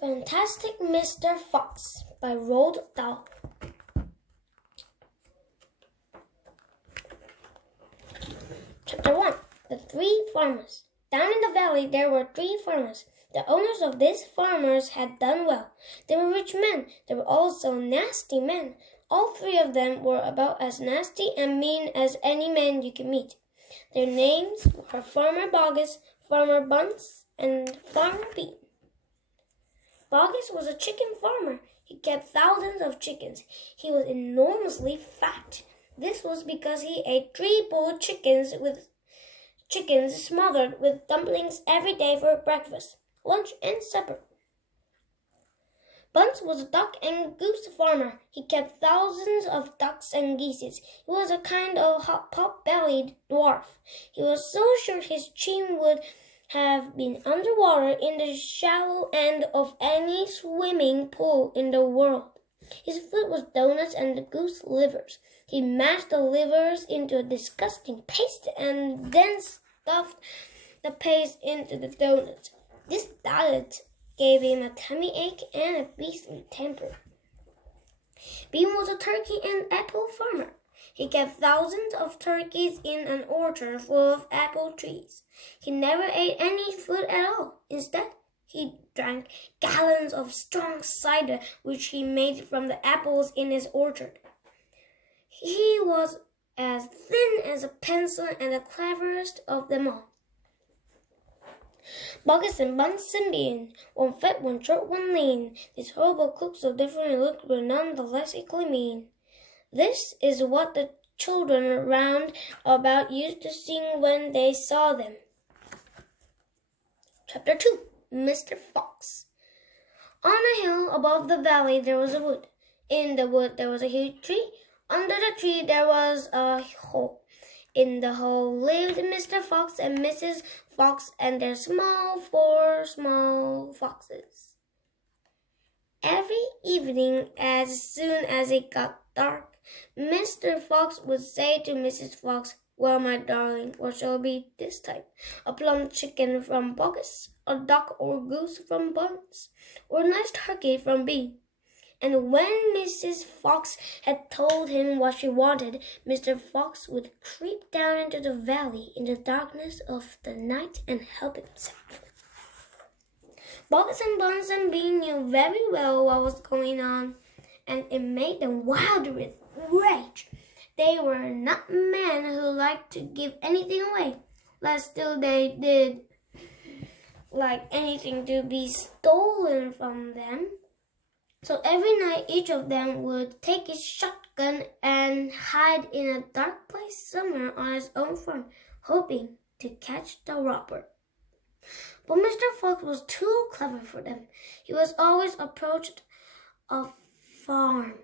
Fantastic Mr. Fox by Roald Dahl. Chapter 1. The Three Farmers. Down in the valley there were 3 farmers. The owners of these farmers had done well. They were rich men. They were also nasty men. All 3 of them were about as nasty and mean as any man you can meet. Their names were Farmer Boggis, Farmer Bunce, and Farmer Bean. Boggis was a chicken farmer. He kept thousands of chickens. He was enormously fat. This was because he ate 3 boiled chickens smothered with dumplings every day for breakfast, lunch, and supper. Bunce was a duck and goose farmer. He kept thousands of ducks and geese. He was a kind of pot-bellied dwarf. He was so sure his chin would have been underwater in the shallow end of any swimming pool in the world. His food was donuts and the goose livers. He mashed the livers into a disgusting paste and then stuffed the paste into the donuts. This diet gave him a tummy ache and a beastly temper. Bean was a turkey and apple farmer. He kept thousands of turkeys in an orchard full of apple trees. He never ate any food at all. Instead, he drank gallons of strong cider which he made from the apples in his orchard. He was as thin as a pencil and the cleverest of them all. Boggis and Bunce and Bean, one fat, one short, one lean. These horrible cooks so different in look were none the less equally mean. This is what the children round about used to sing when they saw them. Chapter 2. Mr. Fox. On a hill above the valley there was a wood. In the wood there was a huge tree. Under the tree there was a hole. In the hole lived Mr. Fox and Mrs. Fox and their 4 small foxes. Every evening, as soon as it got dark, Mr. Fox would say to Mrs. Fox, "Well, my darling, what shall it be this time? A plump chicken from Boggis, a duck or goose from Bunce, or a nice turkey from Bean?" And when Mrs. Fox had told him what she wanted, Mr. Fox would creep down into the valley in the darkness of the night and help himself. Boggis and Bunce and Bean knew very well what was going on, and it made them wild with rage. They were not men who liked to give anything away, but still they did like anything to be stolen from them. So every night each of them would take his shotgun and hide in a dark place somewhere on his own farm, hoping to catch the robber. But Mr. Fox was too clever for them. He was always approached a farm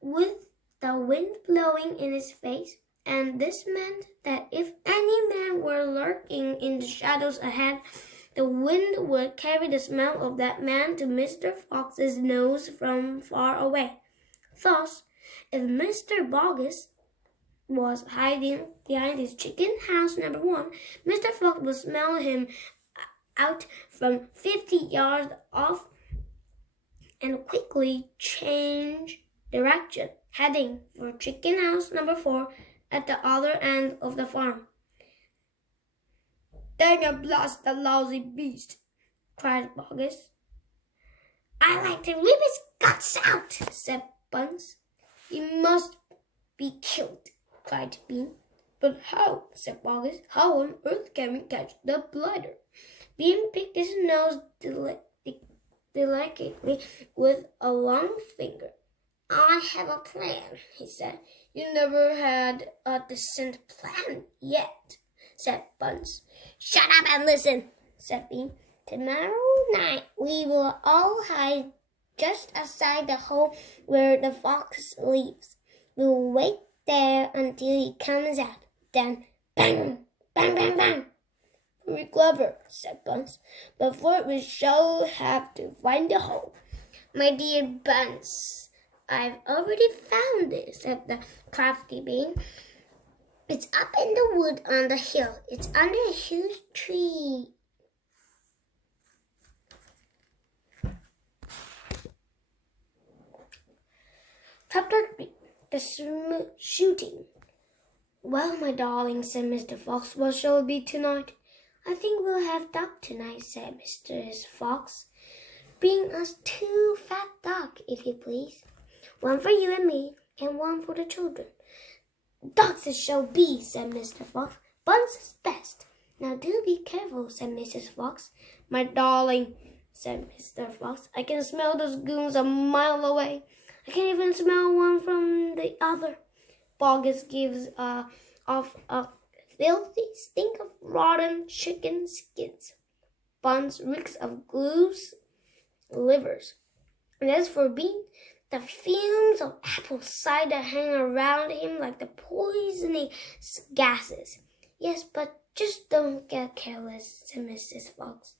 with the wind blowing in his face, and this meant that if any man were lurking in the shadows ahead, the wind would carry the smell of that man to Mr. Fox's nose from far away. Thus, if Mr. Boggis was hiding behind his chicken house number 1, Mr. Fox would smell him out from 50 yards off and quickly change direction, heading for chicken house number 4 at the other end of the farm. "Dang and blast the lousy beast!" cried Boggis. "I like to rip his guts out," said Bunce. "He must be killed," cried Bean. "But how?" said Boggis. "How on earth can we catch the blighter?" Bean picked his nose delicately with a long finger. "I have a plan," he said. "You never had a decent plan yet," said Bunce. "Shut up and listen," said Bean. "Tomorrow night we will all hide just outside the hole where the fox lives. We'll wait there until he comes out. Then bang, bang, bang, bang." "Very clever," said Bunce. "But first we shall have to find the hole." "My dear Bunce, I've already found it," said the crafty Bean. "It's up in the wood on the hill. It's under a huge tree." Chapter 3. The Shooting. Well, my darling, said Mr. Fox, what shall it be tonight? I think we'll have duck tonight, said Mr. Fox. Bring us 2 fat duck, if you please. 1 for you and me, and 1 for the children. Ducks it shall be, said Mr. Fox. Buns is best. Now do be careful, said Mrs. Fox. My darling, said Mr. Fox, I can smell those goons a mile away. I can even smell one from the other. Bogus gives off a filthy stink of rotten chicken skins. Buns reeks of goose livers. And as for Bean, the fumes of apple cider hang around him like the poisoning gases. Yes, but just don't get careless, said Mrs. Fox.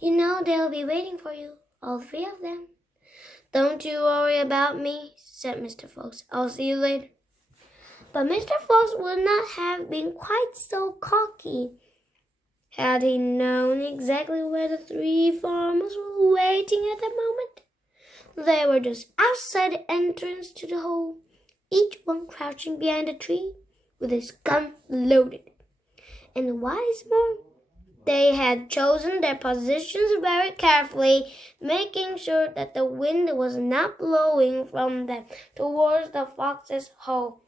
You know they'll be waiting for you, all 3 of them. Don't you worry about me, said Mr. Fox. I'll see you later. But Mr. Fox would not have been quite so cocky had he known exactly where the 3 farmers were waiting at that moment. They were just outside the entrance to the hole, each one crouching behind a tree with his gun loaded. And what is more, they had chosen their positions very carefully, making sure that the wind was not blowing from them towards the fox's hole.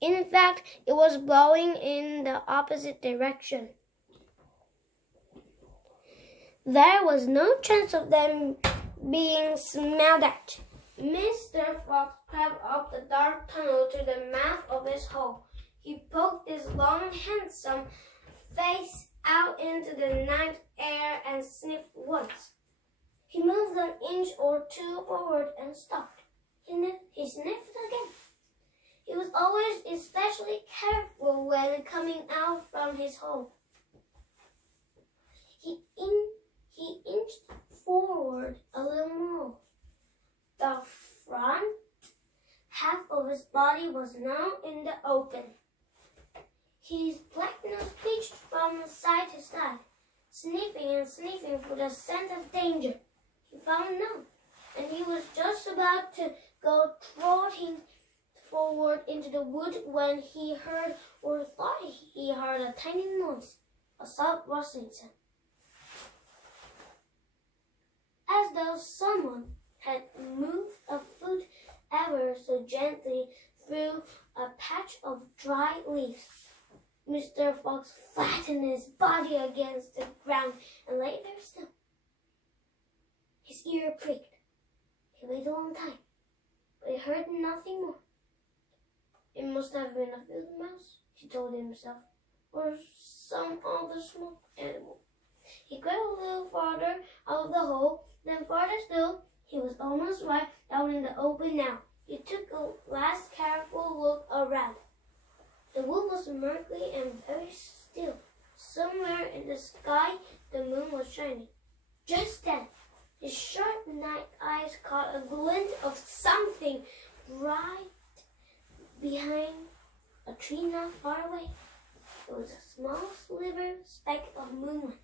In fact, it was blowing in the opposite direction. There was no chance of them being smelled at. Mr. Fox crept up the dark tunnel to the mouth of his hole. He poked his long, handsome face out into the night air and sniffed once. He moved an inch or 2 forward and stopped. He sniffed again. He was always especially careful when coming out from his hole. He inched forward a little more. The front half of his body was now in the open. His black nose twitched from side to side, sniffing and sniffing for the scent of danger. He found none, and he was just about to go trotting forward into the wood when he heard or thought he heard a tiny noise, a soft rustling sound, as though someone had moved a foot ever so gently through a patch of dry leaves. Mr. Fox flattened his body against the ground and lay there still. His ear pricked. He waited a long time, but he heard nothing more. It must have been a field mouse, he told himself, or some other small animal. He crept a little farther out of the hole, then farther still. He was almost right down in the open now. He took a last careful look around. The wood was murky and very still. Somewhere in the sky, the moon was shining. Just then, his sharp night eyes caught a glint of something bright behind a tree not far away. It was a small sliver speck of moonlight,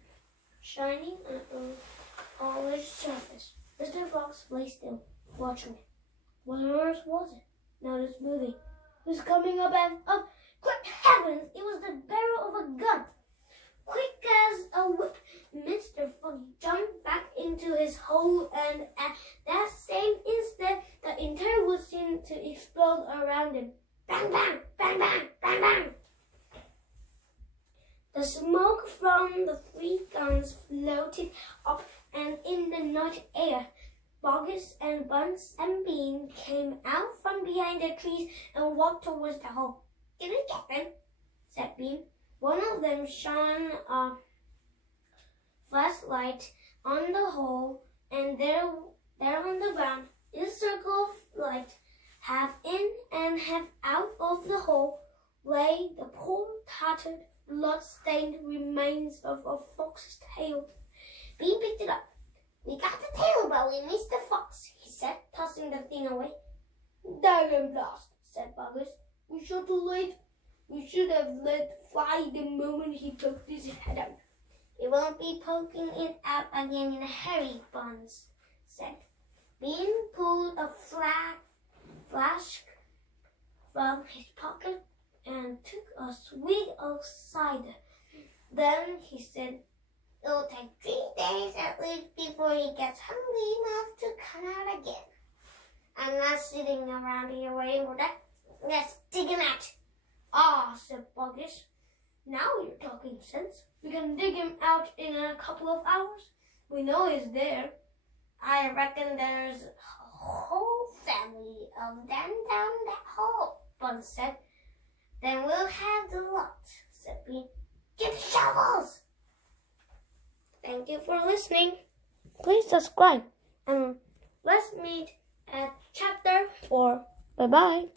shining on a polished surface. Mr. Fox lay still, watching it. What on earth was it? Now it's moving. It was coming up and up. Good heavens! It was the barrel of a gun. Quick as a whip, Mr. Fox jumped back into his hole, and at that same instant, the entire wood seemed to explode around him. Bang, bang, bang, bang, bang, bang. The smoke from the 3 guns floated up and in the night air. Bogus and Buns and Bean came out from behind the trees and walked towards the hole. Did we get them? Said Bean. One of them shone a flashlight on the hole, and there on the ground, in a circle of light, half in and half out of the hole, lay the poor, tattered, blood-stained remains of a fox's tail. Bean picked it up. We got the tail, Bowie, Mr. Fox, he said, tossing the thing away. Dragon blast, said Bogus. We should have let fly the moment he poked his head out. We won't be poking it out again in a hurry, Buns, said. Bean pulled a flask from his pocket and took a sweet old cider. Then he said, "It'll take 3 days at least before he gets hungry enough to come out again. I'm not sitting around here waiting for that. Let's dig him out." "Ah," said Buggis. "Now you're talking sense. We can dig him out in a couple of hours. We know he's there." "I reckon there's a whole family of them down that hole," Bun said. "Then we'll have the lot," said Bean. "Get the shovels!" Thank you for listening. Please subscribe and let's meet at chapter 4. Bye-bye.